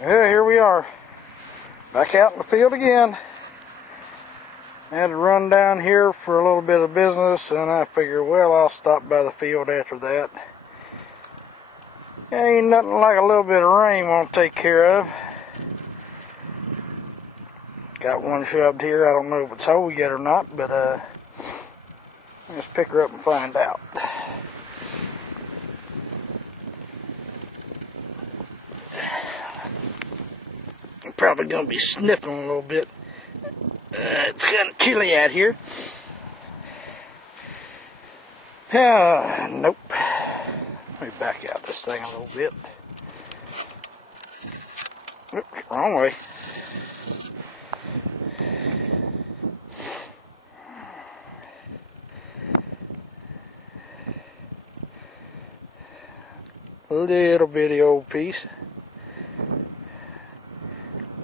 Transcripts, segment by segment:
Well, here we are, back out in the field again. I had to run down here for a little bit of business, and I figured, well, I'll stop by the field after that. Ain't nothing like a little bit of rain won't take care of. Got one shoved here. I don't know if it's whole yet or not, but let's pick her up and find out. I'm probably going to be sniffing a little bit. It's kind of chilly out here. Nope. Let me back out this thing a little bit. Oops, wrong way. A little bitty old piece.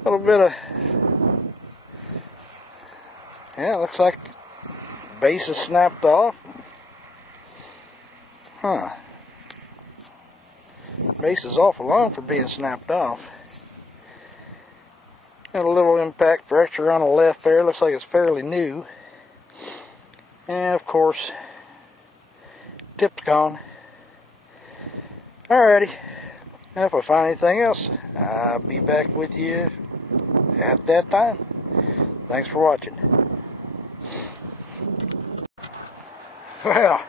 A little bit of, yeah, looks like base is snapped off. Huh. Base is awful long for being snapped off. Got a little impact fracture on the left there. Looks like it's fairly new. And of course, tip's gone. Alrighty. If I find anything else, I'll be back with you at that time. Thanks for watching. Well,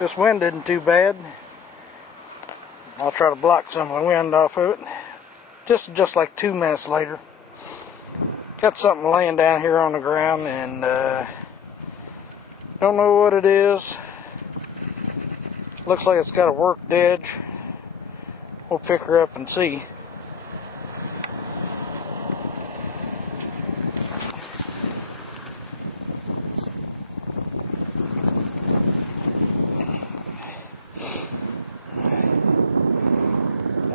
this wind isn't too bad. I'll try to block some of the wind off of it. Just like 2 minutes later, got something laying down here on the ground, and don't know what it is. Looks like it's got a worked edge. We'll pick her up and see.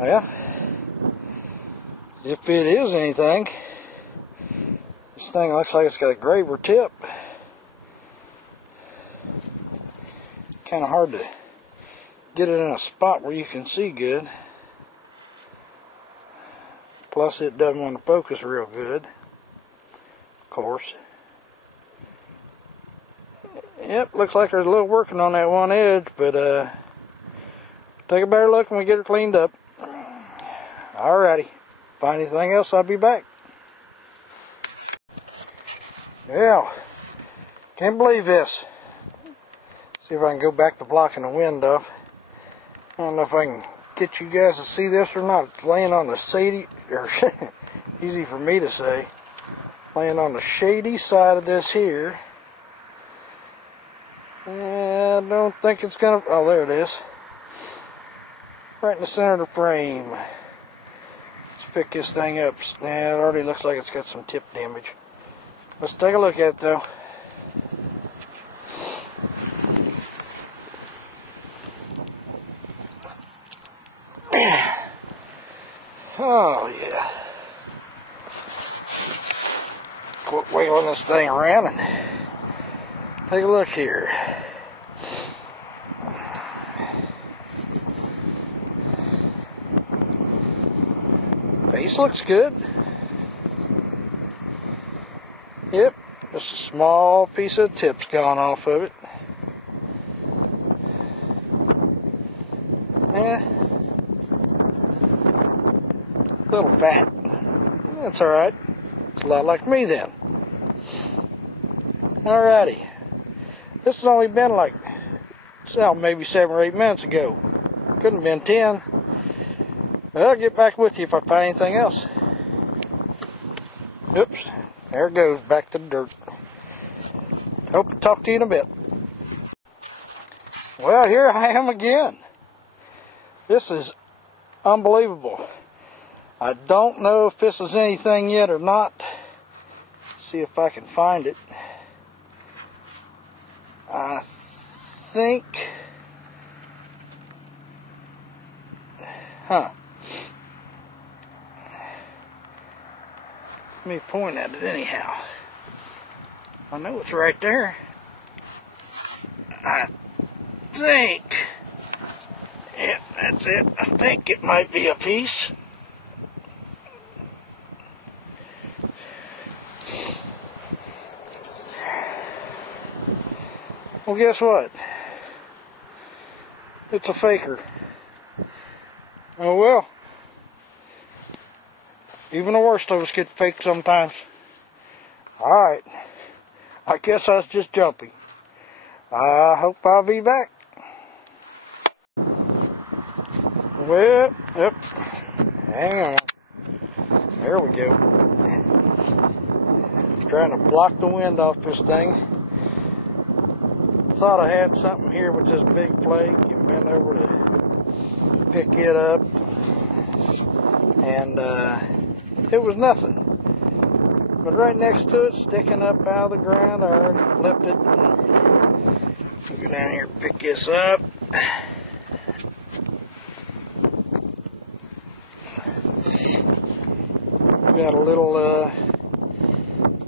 Well, if it is anything, this thing looks like it's got a graver tip. Kind of hard to get it in a spot where you can see good. Plus it doesn't want to focus real good, of course. Yep, looks like there's a little working on that one edge, but take a better look when we get her cleaned up. Alrighty, find anything else, I'll be back. Yeah, can't believe this. See if I can go back to blocking the wind off. I don't know if I can get you guys to see this or not. It's laying on the shady, or easy for me to say, laying on the shady side of this here. And I don't think it's gonna, oh, there it is. Right in the center of the frame. Let's pick this thing up. Yeah, it already looks like it's got some tip damage. Let's take a look at it though. Oh yeah. Quit wiggling this thing around and take a look here. Base looks good. Yep, just a small piece of tip's gone off of it. Yeah. A little fat. That's alright. It's a lot like me then. Alrighty. This has only been like, maybe 7 or 8 minutes ago. Couldn't have been 10. But I'll get back with you if I find anything else. Oops. There it goes, back to the dirt. Hope to talk to you in a bit. Well, here I am again. This is unbelievable. I don't know if this is anything yet or not. Let's see if I can find it. I think, let me point at it anyhow. I know it's right there. I think. Yep, That's it. I think it might be a piece. Well, guess what? It's a faker. Oh well. Even the worst of us get faked sometimes. Alright. I guess I was just jumpy. I hope I'll be back. Well, yep. Hang on. There we go. Trying to block the wind off this thing. Thought I had something here with this big flake and bent over to pick it up. And it was nothing. But right next to it, sticking up out of the ground, I already flipped it. Go down here and pick this up. Got a little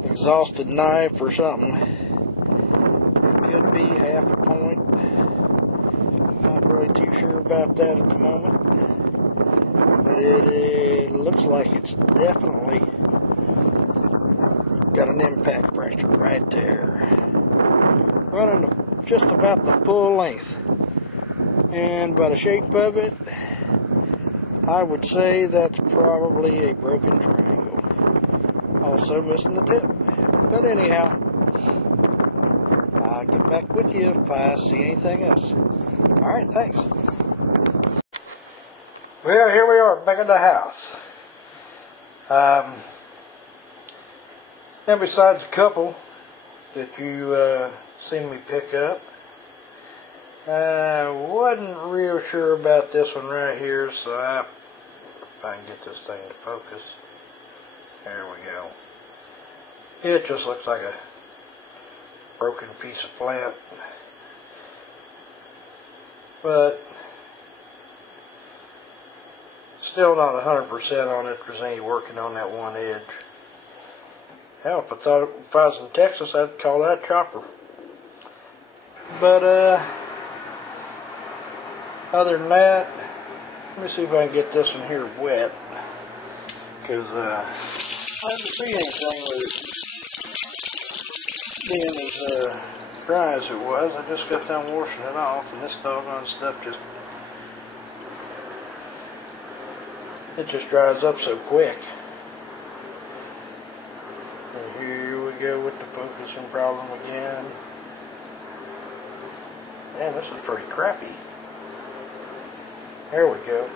exhausted knife or something. Could be half a point. Not really too sure about that at the moment. But it looks like it's definitely got an impact fracture right there. Running just about the full length. And by the shape of it, I would say that's probably a broken triangle. Also missing the tip. But anyhow, I'll get back with you if I see anything else. Alright, thanks. Well, here we are back at the house. And besides a couple that you seen me pick up, I wasn't real sure about this one right here, so if I can get this thing to focus. There we go. It just looks like a broken piece of flint. But still not 100% on it if there's any working on that one edge. Hell, if I was in Texas, I'd call that a chopper. But other than that, let me see if I can get this one here wet. Because I didn't see anything with it being as dry as it was. I just got done washing it off, and this doggone stuff just dries up so quick. And here we go with the focusing problem again. Man, this is pretty crappy. There we go.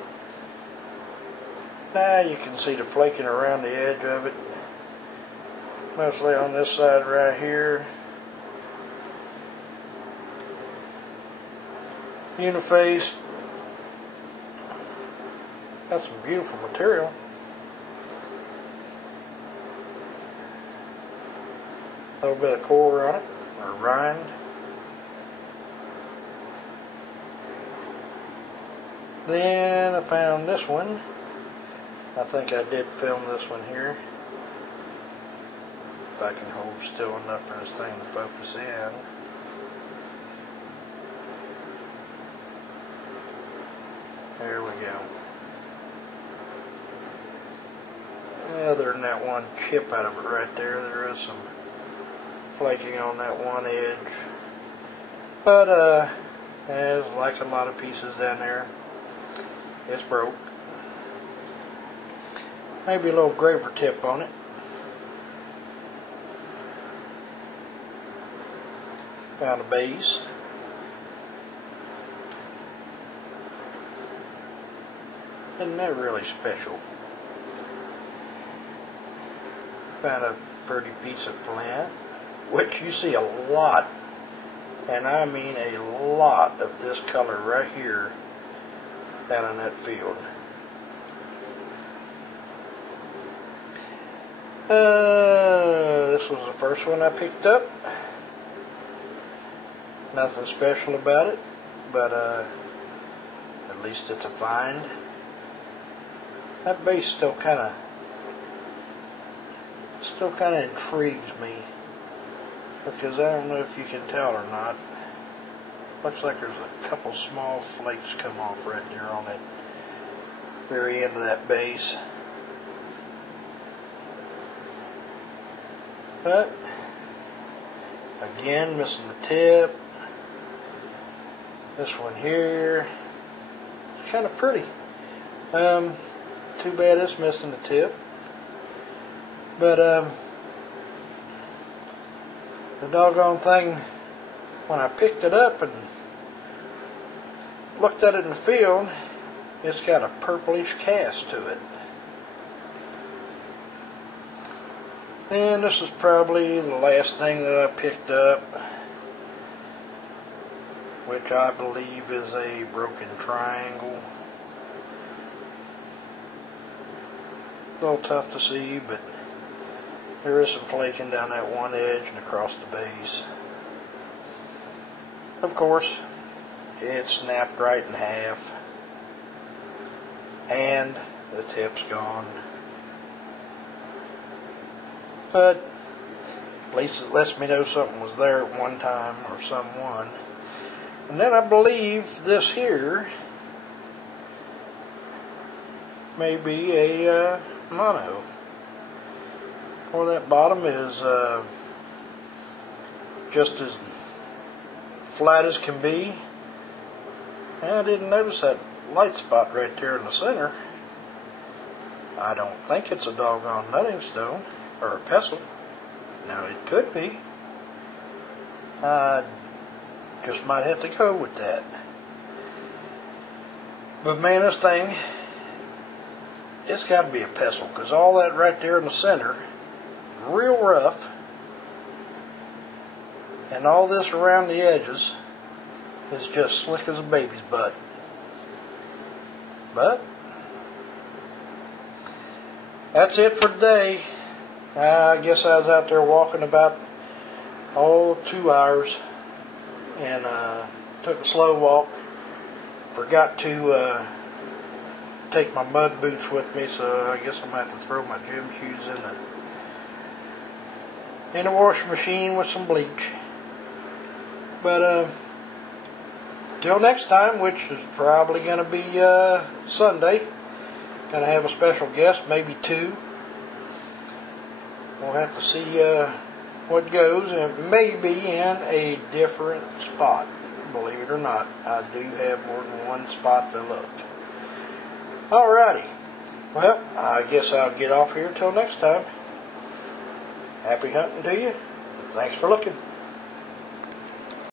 Now you can see the flaking around the edge of it. Mostly on this side right here. Uniface. Got some beautiful material. A little bit of core on it, or rind. Then I found this one. I think I did film this one here. If I can hold still enough for this thing to focus in. There we go. Other than that one chip out of it right there, there is some flaking on that one edge. But as like a lot of pieces down there, it's broke. Maybe a little graver tip on it. Found a base. Isn't that really special? Found a pretty piece of flint, which you see a lot, and I mean a lot of this color right here down in that field. This was the first one I picked up. Nothing special about it, but at least it's a find. That base still kind of intrigues me, because I don't know if you can tell or not, Looks like there's a couple small flakes come off right there on that very end of that base. But again, missing the tip. This one here, kind of pretty. Too bad it's missing the tip. But the doggone thing, when I picked it up and looked at it in the field, it's got a purplish cast to it. And this is probably the last thing that I picked up, which I believe is a broken triangle. A little tough to see, but there is some flaking down that one edge and across the base. Of course, it snapped right in half, and the tip's gone. But at least it lets me know something was there at one time, or someone. And then I believe this here may be a mono. Or that bottom is just as flat as can be. And I didn't notice that light spot right there in the center. I don't think it's a doggone nutting stone or a pestle. Now it could be. Just might have to go with that. But man, this thing, it's got to be a pestle, because all that right there in the center, real rough, and all this around the edges is just slick as a baby's butt. But that's it for today. I guess I was out there walking about 2 hours, and took a slow walk. Forgot to take my mud boots with me, so I guess I'm going to have to throw my gym shoes in the washing machine with some bleach. But till next time, which is probably going to be Sunday, going to have a special guest, maybe two. We'll have to see what goes, and it may be in a different spot. Believe it or not, I do have more than one spot to look. Alrighty. Well, I guess I'll get off here till next time. Happy hunting to you. Thanks for looking.